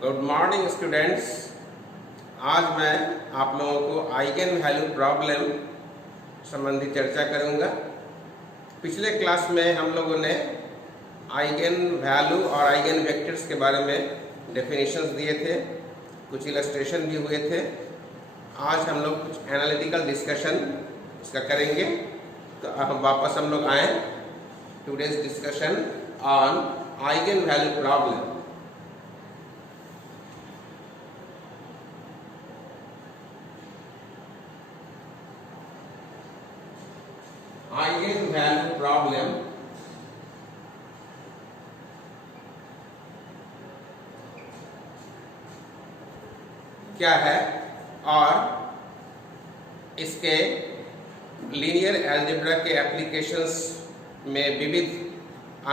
Good morning students. आज मैं आप लोगों को आइगन वैल्यू प्रॉब्लम संबंधी चर्चा करूंगा। पिछले क्लास में हम लोगों ने आइगन वैल्यू और आइगन वेक्टर्स के बारे में डेफिनेशंस दिए थे, कुछ इलस्ट्रेशन भी हुए थे। आज हम लोग कुछ एनालिटिकल डिस्कशन इसका करेंगे। तो अब वापस हम लोग आए today's discussion on eigen value problem. Eigen value problem क्या है और इसके लीनियर अलजेब्रा के एप्लीकेशंस में विविध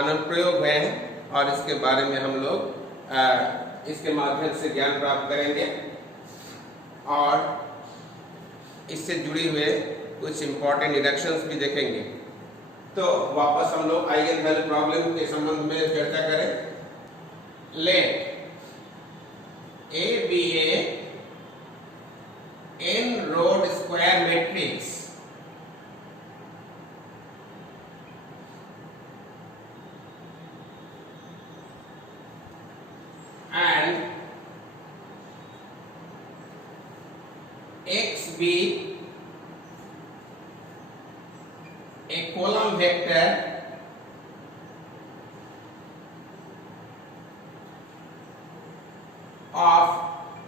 अनुप्रयोग हुए हैं और इसके बारे में हम लोग इसके माध्यम से ज्ञान प्राप्त करेंगे और इससे जुड़ी हुए कुछ इंपॉर्टेंट डिडक्शंस भी देखेंगे। तो वापस हम लोग आइगन वैल्यू प्रॉब्लम के संबंध में चर्चा करें। Let A be a n-row square matrix and X be a column vector of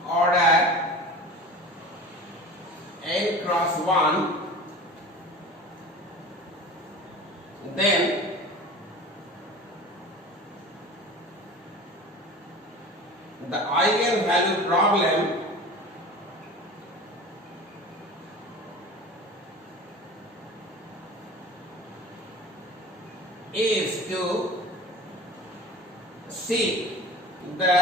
order n cross 1, then the eigenvalue problem is to seek the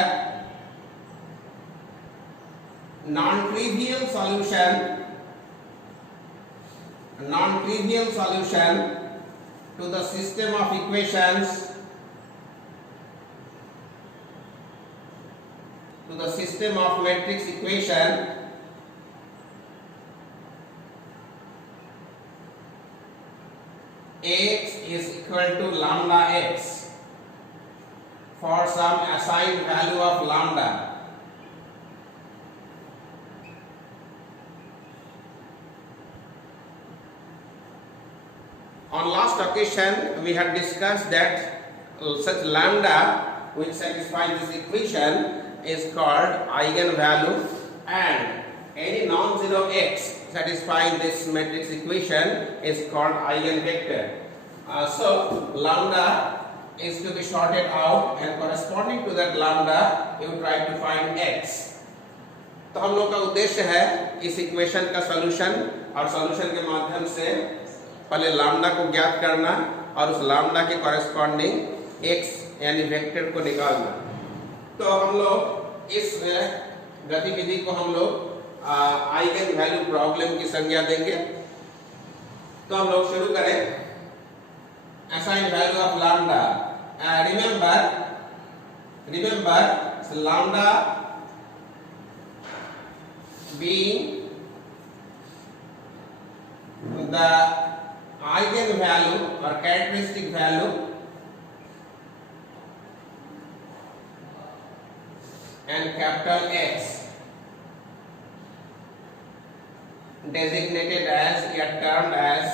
non-trivial solution to the system of equations, to the system of matrix equation x is equal to lambda x for some assigned value of lambda. On last occasion we had discussed that such lambda which satisfies this equation is called eigenvalue and any non-zero x satisfying this matrix equation is called eigenvector. So lambda is to be sorted out and corresponding to that lambda you try to find x. तो हम लोग का उद्देश्य है इस equation का solution और solution के माध्यम से पहले लैम्डा को ज्ञात करना और उस लैम्डा के कॉरेस्पॉन्डिंग x यानी वेक्टर को निकालना। तो हम लोग इस गतिविधि को हम लोग आइगन वैल्यू प्रॉब्लम की संज्ञा देंगे। तो हम लोग शुरू करें। Assign value of lambda, remember lambda being the eigenvalue or characteristic value and capital X designated as or termed as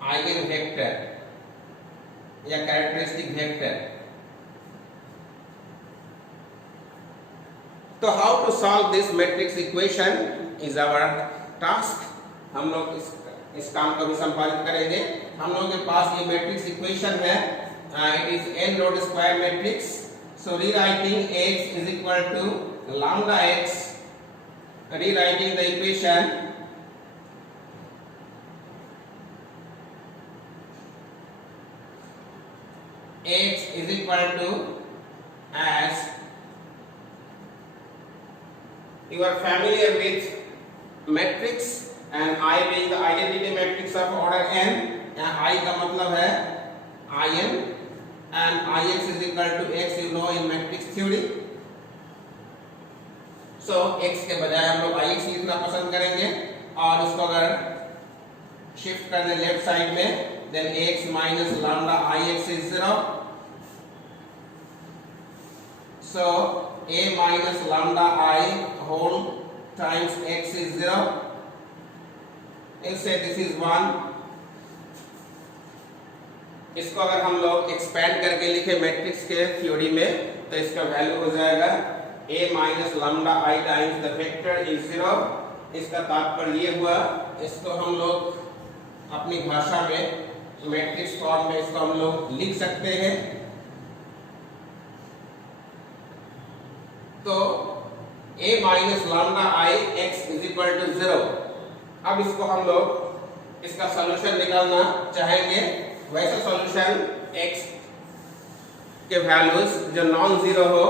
eigenvector या characteristic vector. तो how to solve this matrix equation is our task. हम लोग इस काम को भी संपादित करेंगे। हम लोगों के पास ये मैट्रिक्स इक्वेशन है, it is n road square matrix. So rewriting x is equal to lambda x, rewriting the equation x is equal to as you are familiar with matrix and I being the identity matrix of order n, I का मतलब है in and Ix is equal to x, you know in matrix theory, so x के बजाय हम लोग ix लिखना पसंद करेंगे और उसको अगर शिफ्ट कर दें लेफ्ट साइड में, then x minus lambda ix is 0. So a minus lambda I whole times x is 0. Instead this is 1. इसको अगर हम लोग एक्सपेंड करके लिखे मैट्रिक्स के थ्योरी में तो इसका वैल्यू हो जाएगा a minus lambda I times the vector is 0. इसका तात्पर्य ये हुआ, इसको हम लोग अपनी भाषा में मैट्रिक्स फॉर्म में इसको हम लोग लिख सकते हैं. तो a minus lambda I x is equal to 0. अब इसको हम लोग इसका सॉल्यूशन निकालना चाहेंगे. वैसे सॉल्यूशन x के वैल्यूज जो नॉन जीरो हो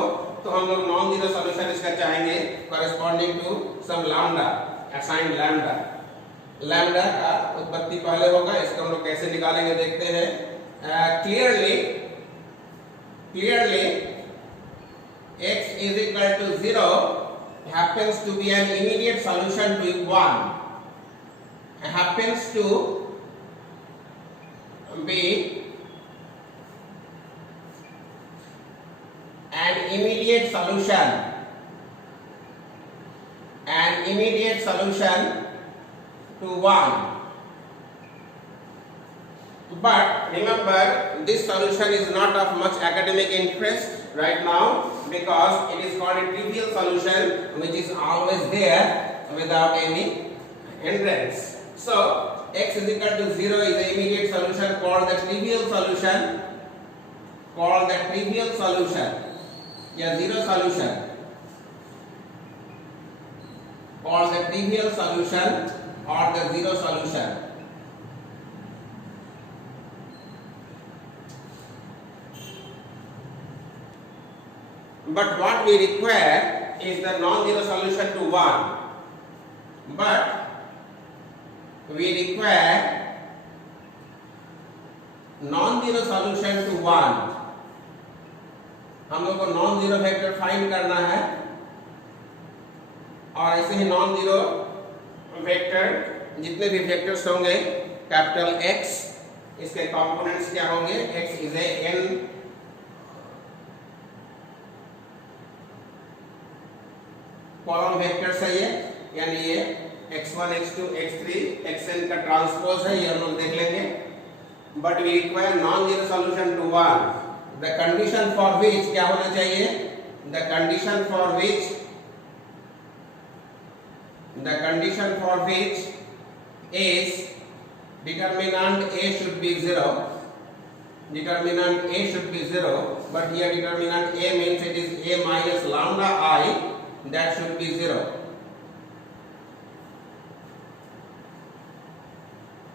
तो हम लोग नॉन जीरो सॉल्यूशन इसका चाहेंगे corresponding to some lambda assigned lambda. Lambda का उत्पत्ति पहले होगा, इसको हम लोग कैसे निकालेंगे देखते हैं. Clearly x is equal to 0 happens to be an immediate solution to 1, happens to be an immediate solution to 1. But remember, this solution is not of much academic interest right now because it is called a trivial solution which is always there without any hindrance. So x is equal to 0 is the immediate solution called the trivial solution, या zero solution, called the trivial solution or the zero solution. But what we require is the non-zero solution to 1. But we require non-zero solution to 1. हम लोग को non-zero vector find करना है और ऐसे ही non-zero vector जितने भी वेक्टर्स होंगे कैपिटल X, इसके कंपोनेंट्स क्या होंगे. X is a n column vectors है ये, यानी ये x1 x2 x3 xn का ट्रांसपोज है, ये हम लोग देख लेंगे. But we require non zero solution to 1. The condition for which क्या होना चाहिए, the condition for which is determinant a should be 0. Determinant a should be 0, but here determinant a means it is a minus lambda I, that should be 0.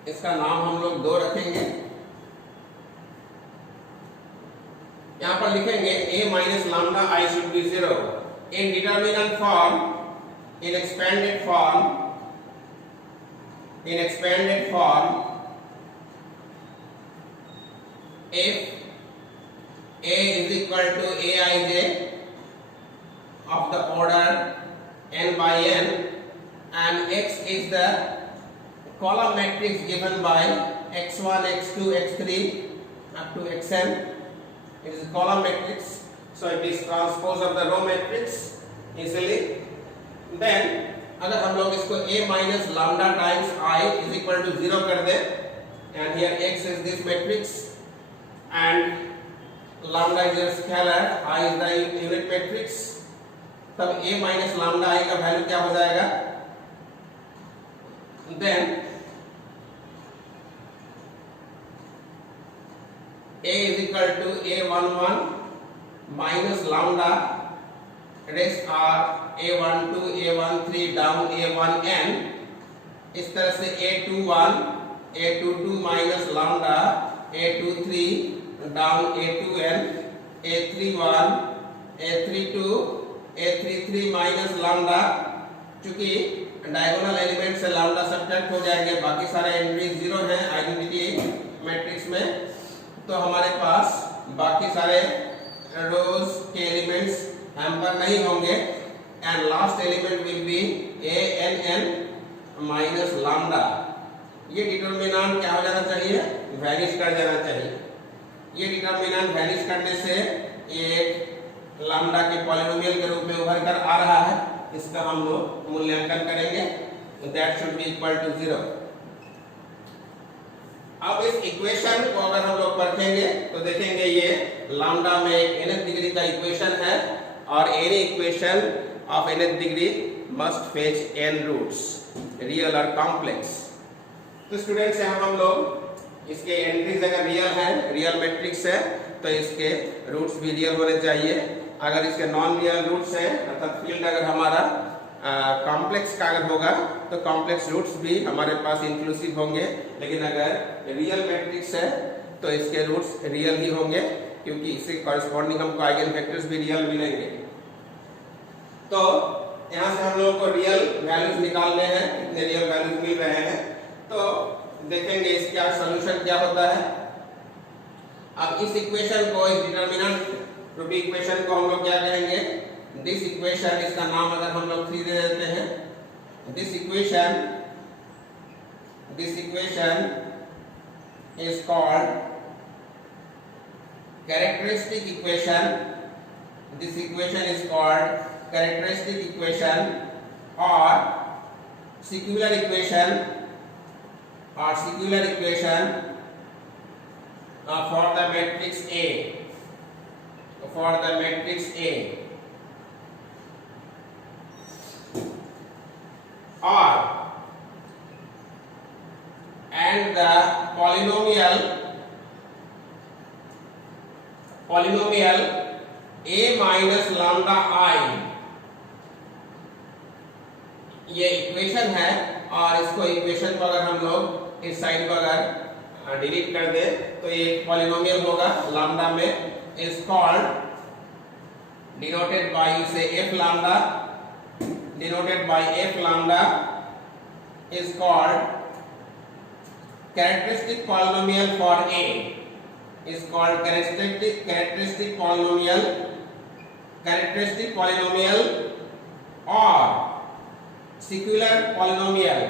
इसका नाम हम लोग 2 रखेंगे. यहां पर लिखेंगे a minus lambda I should be 0. In determinant form, in expanded form, if a is equal to aij of the order n by n and x is the column matrix given by x1 x2 x3 up to xn, it is a column matrix, so it is transpose of the row matrix easily. Then अगर हम लोग इसको a minus lambda times I is equal to 0 कर दें, and here x is this matrix and lambda is a scalar, I is the unit matrix, तब a minus lambda I का value क्या हो जाएगा. Then a is equal to a11 minus lambda, rest are a12 a13 down a1n. इस तरह से a21 a22 minus lambda, a23 down a2n, a31 a32 a33 minus lambda. चूंकि diagonal element से lambda subtract हो जाएंगे, बाकी सारे एंट्रीज 0 हैं आइडेंटिटी मैट्रिक्स में, तो हमारे पास बाकी सारे रोज के एलिमेंट्स हैम्पर नहीं होंगे. and last element will be ANN minus lambda. ये डिटर्मिनेंट क्या हो जाना चाहिए, वैनिश कर जाना चाहिए. ये डिटर्मिनेंट वैनिश करने से एक लैम्डा के पॉलिनोमियल के रूप में उभर कर आ रहा है, इसका हम लोग मूल्यांकन करेंगे. That should be equal to 0. अब इस इक्वेशन को अगर हम लोग पढ़ेंगे तो देखेंगे ये लैम्डा में एक nth डिग्री का इक्वेशन है और any equation of nth degree must fetch n roots, real और कॉम्प्लेक्स. तो स्टूडेंट्स यहाँ हम लोग इसके एंट्रीज अगर रियल है, रियल मैट्रिक्स है, तो इसके रूट्स भी रियल होने चाहिए. अगर इसके नॉन रियल रूट्स है अर्थात फील्ड अगर हमारा कॉम्प्लेक्स का अगर होगा तो कॉम्प्लेक्स रूट्स भी हमारे पास इंक्लूसिव होंगे. लेकिन अगर रियल मैट्रिक्स है तो इसके रूट्स रियल ही होंगे क्योंकि इससे कॉरेस्पॉन्डिंग हमको आइगन वेक्टर्स भी रियल मिलेंगे. तो यहाँ से हम लोगों को रियल वैल्यूज निकालने हैं, कितने रियल वैल्यूज मिल रहे हैं. तो देखेंगे इसका सॉल्यूशन क्या होता है. अब इस इक्वेशन को, इस डिटरमिनेंट रूपी इक्वेशन को हम लोग क्या कहेंगे, दिस इक्वेशन, इसका नाम अगर हम लोग 3 दे देते हैं. This equation is called characteristic equation. This equation is called characteristic equation और secular equation for the matrix A. And the polynomial A minus lambda I, ये इक्वेशन है और इसको इक्वेशन को अगर हम लोग इस साइड को अगर डिलीट कर दे तो ये पॉलिनोमियल होगा लैम्डा में. इज कॉल्ड डिनोटेड बाय से f lambda, denoted by f lambda is called characteristic polynomial for A, is called characteristic polynomial or secular polynomial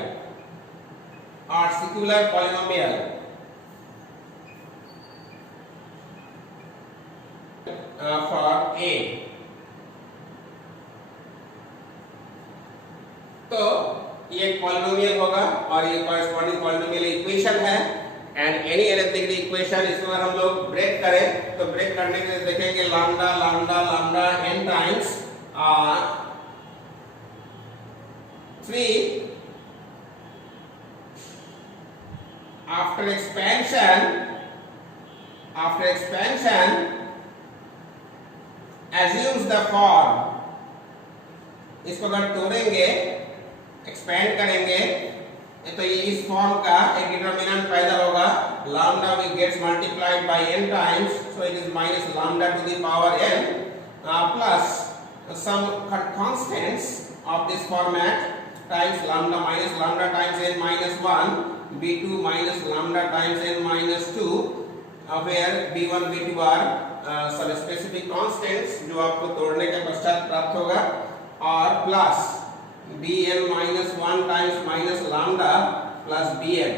for A. तो ये एक पॉलिनोमियल होगा और ये कॉरेस्पॉन्डिंग पॉलिनोमियल इक्वेशन है. And any nth degree equation, इसको अगर हम लोग ब्रेक करें तो ब्रेक करने के लिए देखेंगे lambda lambda lambda n times 3. After expansion assumes the form. इसको अगर तोड़ेंगे, एक्सपेंड करेंगे तो ये इस फॉर्म का एक डिटरमिनेंट पैदा होगा. Lambda will gets multiplied by n times, so it is minus lambda to the power n plus some constants of this format times lambda minus lambda times n minus 1, b2 minus lambda times n minus 2, where b1 b2 are some specific constants जो आपको तोड़ने के पश्चात प्राप्त होगा, और plus bn minus 1 times minus lambda plus bn.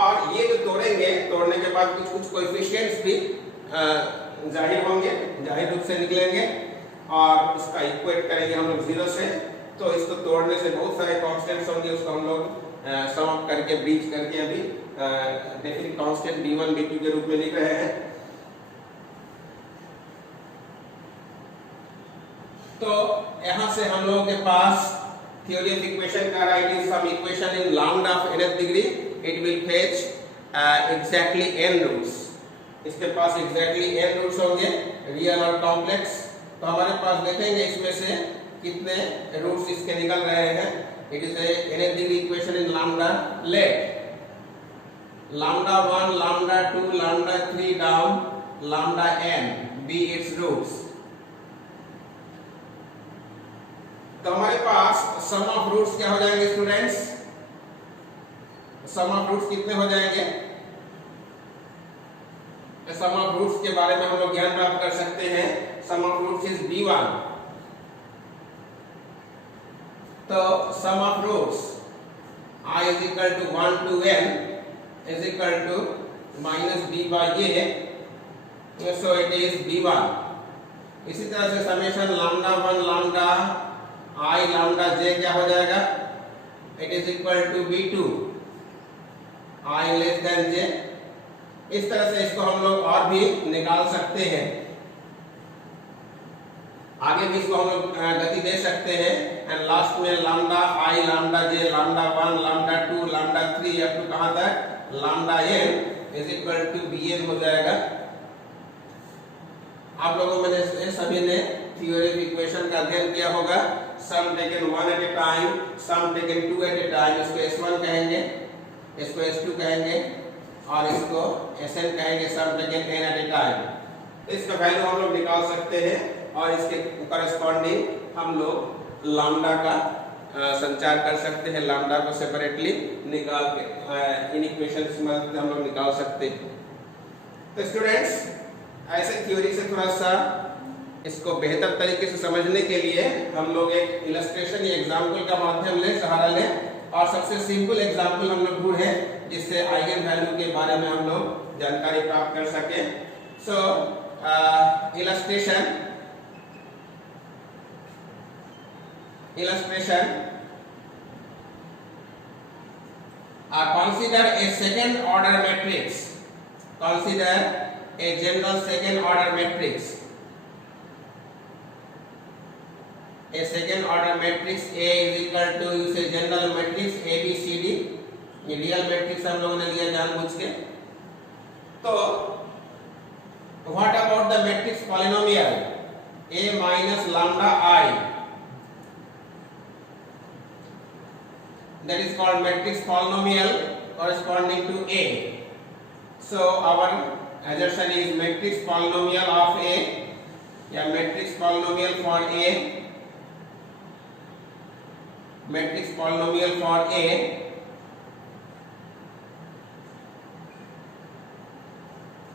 और ये जो तोड़ेंगे, तोड़ने के बाद कुछ कोएफिशिएंट्स भी जाहिर होंगे, जाहिर रूप से निकलेंगे और इसका इक्वेट करेंगे हम लोग 0 से. तो इसको तोड़ने से बहुत सारे कांस्टेंट्स होंगे, उसको हम लोग सम अप करके ब्रीच करके अभी डेफिनेट कांस्टेंट b1 b2 के रूप में लिख रहे हैं. तो यहाँ से हम लोगों के पास theory of equation का right is some equation in lambda of nth degree, it will fetch exactly n roots. इसके पास exactly n roots होंगे, रियल और कॉम्प्लेक्स. तो हमारे पास देखेंगे इसमें से कितने रूट्स इसके निकल रहे हैं. It is a nth degree equation in lambda. Let lambda 1, lambda 2, lambda 3 down, lambda n be its roots. तो हमारे पास सम ऑफ रूट्स क्या हो जाएंगे स्टूडेंट्स? सम ऑफ रूट्स कितने हो जाएंगे? सम ऑफ रूट्स के बारे में हम लोग ज्ञान प्राप्त कर सकते हैं. Sum of roots is b1. तो sum of roots I is equal to 1 to n is equal to minus b by a, so it is b1. इसी तरह से summation lambda 1 lambda I lambda j क्या हो जाएगा, it is equal to b2 I less than j. इस तरह से इसको हम लोग और भी निकाल सकते हैं, आगे भी इसको हम लोग गति दे सकते हैं, एंड लास्ट में lambda I lambda J lambda 1 lambda 2 lambda 3 up to कहां तक lambda n is equal to bn हो जाएगा। आप लोगों में सभी ने थ्योरी ऑफ इक्वेशन का अध्ययन किया होगा, sum taken one at a time, sum taken two at a time, इसको s1 कहेंगे, इसको s2 कहेंगे और इसको sn कहेंगे, sum taken n at a time. तो इसका वैल्यू हम लोग निकाल सकते हैं और इसके करस्पॉन्डिंग हम लोग लैम्डा का संचार कर सकते हैं, लैम्डा को सेपरेटली निकाल के इन इक्वेशंस की मदद से हम लोग निकाल सकते हैं। तो स्टूडेंट्स, ऐसे थ्योरी से थोड़ा सा इसको बेहतर तरीके से समझने के लिए हम लोग एक इलस्ट्रेशन या एग्जाम्पल का माध्यम लें, सहारा लें और सबसे सिंपल एग्जाम्पल हम लोग ढूंढें जिससे आइगन वैल्यू के बारे में हम लोग जानकारी प्राप्त कर सकें। सो illustration consider a second order matrix, consider a general second order matrix, a second order matrix A is equal to इसे general matrix A B C D, ये रियल मैट्रिक्स हम लोगों ने लिया जानबूझ के। तो what about the matrix polynomial A minus lambda I, that is called matrix polynomial corresponding to A. So our assertion is matrix polynomial of A, या matrix polynomial for A, matrix polynomial for A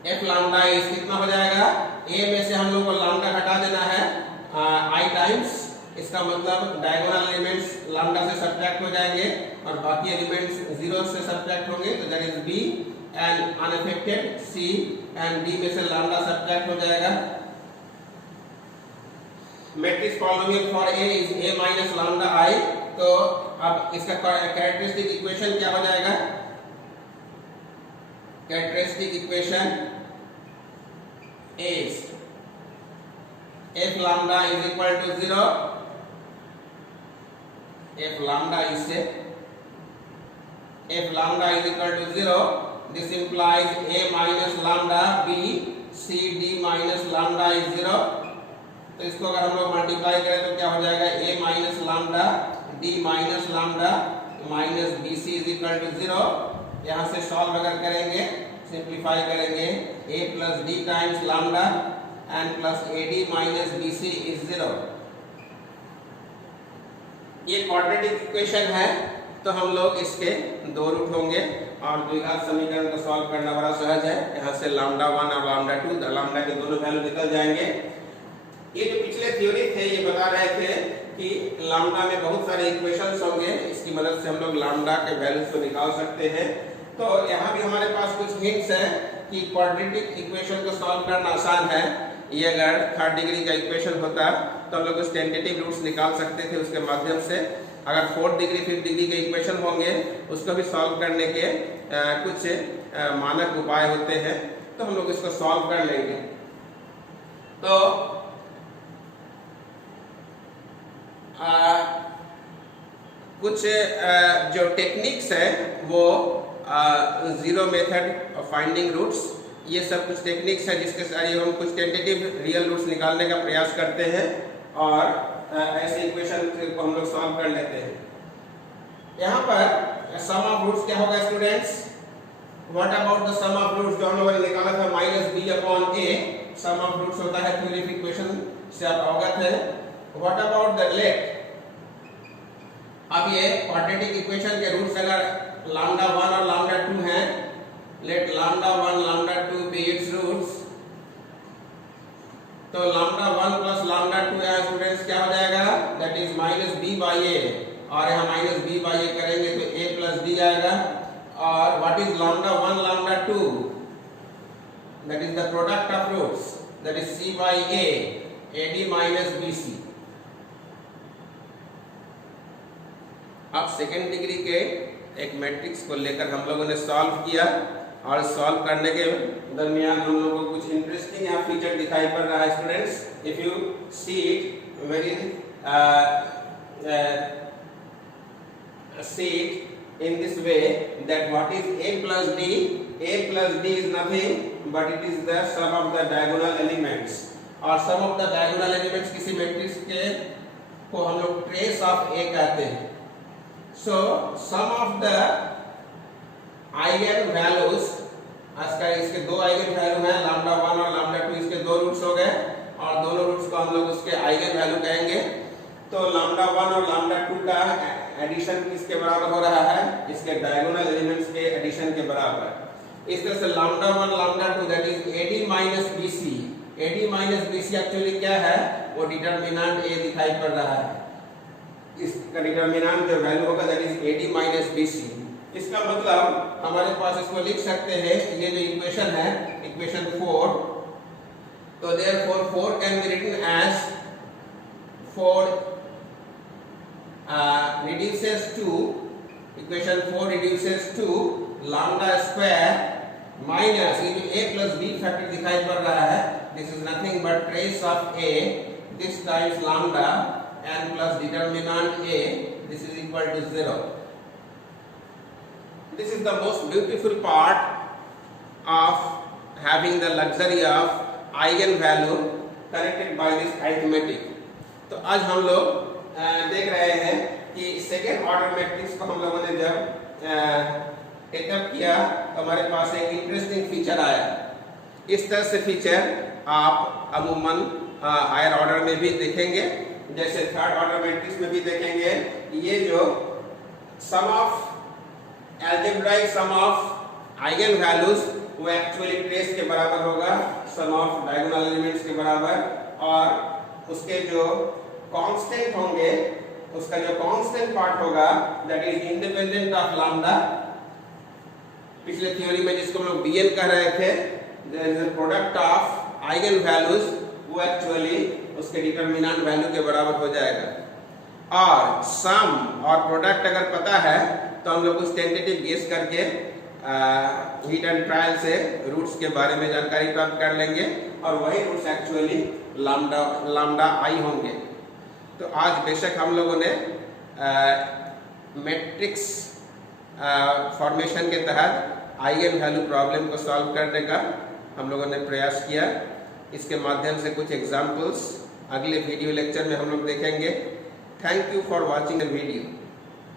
f lambda is कितना हो जाएगा, a में से हम लोग को lambda हटा देना है i टाइम्स, इसका मतलब डायगोनल एलिमेंट्स लैम्डा से सब्ट्रैक्ट हो जाएंगे और बाकी एलिमेंट्स 0 से सब्ट्रैक्ट होंगे, तो that is b and unaffected c and d में से लैम्डा सब्ट्रैक्ट हो जाएगा। Matrix polynomial for a is a minus lambda i। तो अब इसका कैरेक्टरिस्टिक इक्वेशन क्या हो जाएगा, characteristic equation is f lambda is equal to 0, f lambda is equal to 0, this implies a minus lambda b c d minus lambda is 0। तो इसको अगर हम लोग मल्टीप्लाई करें तो क्या हो जाएगा, a minus lambda d minus lambda minus B C is equal to 0। यहाँ से सॉल्व अगर करेंगे, सिंप्लीफाई करेंगे, a plus D times lambda and plus A D minus B C is 0। ये क्वाड्रेटिक इक्वेशन है, तो हम लोग इसके दो रूट होंगे और द्विघात समीकरण को सॉल्व करना बड़ा सहज है। यहाँ से लैम्डा 1 और लैम्डा 2, लैम्डा के दोनों वैल्यू निकल जाएंगे। ये जो पिछले थ्योरी थे ये बता रहे थे कि लैम्डा में बहुत सारे इक्वेशंस होंगे, इसकी मदद से हम लोग लैम्डा के वैल्यूज को निकाल सकते हैं। तो यहाँ भी हमारे पास कुछ हिंट्स हैं कि क्वाड्रेटिक इक्वेशन को सॉल्व करना आसान है। ये अगर थर्ड डिग्री का इक्वेशन होता तो हम लोग उस टेंटेटिव रूट्स निकाल सकते थे उसके माध्यम से। अगर फोर्थ डिग्री फिफ्थ डिग्री के इक्वेशन होंगे उसको भी सॉल्व करने के कुछ मानक उपाय होते हैं, तो हम लोग इसको सॉल्व कर लेंगे। तो कुछ जो टेक्निक्स है वो जीरो मेथड फाइंडिंग रूट्स, ये सब कुछ टेक्निक्स है जिसके जरिए हम कुछ टेंटेटिव रियल रूट्स निकालने का प्रयास करते हैं और ऐसे इक्वेशन को हम लोग सॉल्व कर लेते हैं। यहाँ पर सम ऑफ रूट्स क्या होगा students, what about the sum of roots जो हम लोगों ने निकाला था minus B upon A, sum of roots होता है थ्योरी ऑफ इक्वेशन से आप अवगत है। व्हाट अबाउट द लेट, अब ये क्वाड्रेटिक इक्वेशन के रूट्स अगर लैम्डा 1 और लैम्डा 2 हैं, let lambda 1 lambda 2 be its roots, तो लैम्डा 1 प्लस लैम्डा 2 यहाँ स्टूडेंट्स क्या हो जाएगा, that is minus b by a, और यहाँ माइनस बी बाई ए करेंगे तो ए प्लस डी आएगा। और what is lambda 1 lambda 2, that is the product of roots, that is C by A, A D minus B C. अब सेकेंड डिग्री के एक matrix को लेकर हम लोगों ने सॉल्व किया, और सॉल्व करने के दरमियान हम लोगों को कुछ इंटरेस्टिंग यहाँ फीचर दिखाई पड़ रहा है students. If you see it very see it in this way, that what is a plus d? A plus d is nothing but it is the sum of the diagonal elements, और sum of the diagonal elements किसी matrix के को हम लोग trace of a कहते हैं। so sum of the eigen values, इसके दो आइगन वैल्यू हैं लैम्डा 1 और लैम्डा 2, इसके दो रूट्स हो गए और दोनों रूट्स को हम लोग उसके आइगन वैल्यू कहेंगे। तो लैम्डा 1 और लैम्डा 2 का एडिशन किसके बराबर हो रहा है? इसके डायगोनल एलिमेंट्स के एडिशन के बराबर। इस तरह से lambda 1 lambda 2 that is A D minus B C. A D minus B C actually क्या है? वो डिटरमिनेंट ए दिखाई पड़ रहा है। इसका डिटरमिनेंट जो वैल्यू होगा that is A D minus B C. इसका मतलब हमारे पास इसको लिख सकते हैं, ये जो इक्वेशन है इक्वेशन 4, तो therefore 4 can be written as 4 reduces to equation 4 reduces to lambda square minus ये जो a plus b फैक्टर दिखाई पड़ रहा है, this is nothing but trace of a, this times lambda n plus determinant a, this is equal to 0. This is the most beautiful part of having the luxury of eigen value connected by this arithmetic. तो आज हम लोग देख रहे हैं कि second order matrix को हम लोगों ने जब टेकअप किया तो हमारे पास एक इंटरेस्टिंग फीचर आया। इस तरह से फीचर आप अमूमन हायर ऑर्डर में भी देखेंगे, जैसे थर्ड ऑर्डर मैट्रिक्स में भी देखेंगे। ये जो sum of algebraic sum of eigen values वो एक्चुअली ट्रेस के बराबर होगा सम ऑफ डायगोनल एलिमेंट्स के बराबर, और उसके जो कांस्टेंट होंगे उसका जो कांस्टेंट पार्ट होगा that is independent of lambda. पिछले थ्योरी में जिसको हम लोग bn कह रहे थे, there is a product of eigen values, वो एक्चुअली उसके डिटरमिनेंट वैल्यू के बराबर हो जाएगा। और सम और प्रोडक्ट अगर पता है तो हम लोग उस टेंटेटिव गेस करके हीट एंड ट्रायल से रूट्स के बारे में जानकारी प्राप्त कर लेंगे, और वही रूट्स एक्चुअली लैम्डा आई होंगे। तो आज बेशक हम लोगों ने मैट्रिक्स फॉर्मेशन के तहत आइगन वैल्यू प्रॉब्लम को सॉल्व करने का हम लोगों ने प्रयास किया। इसके माध्यम से कुछ एग्जाम्पल्स अगले वीडियो लेक्चर में हम लोग देखेंगे। Thank you for watching the video.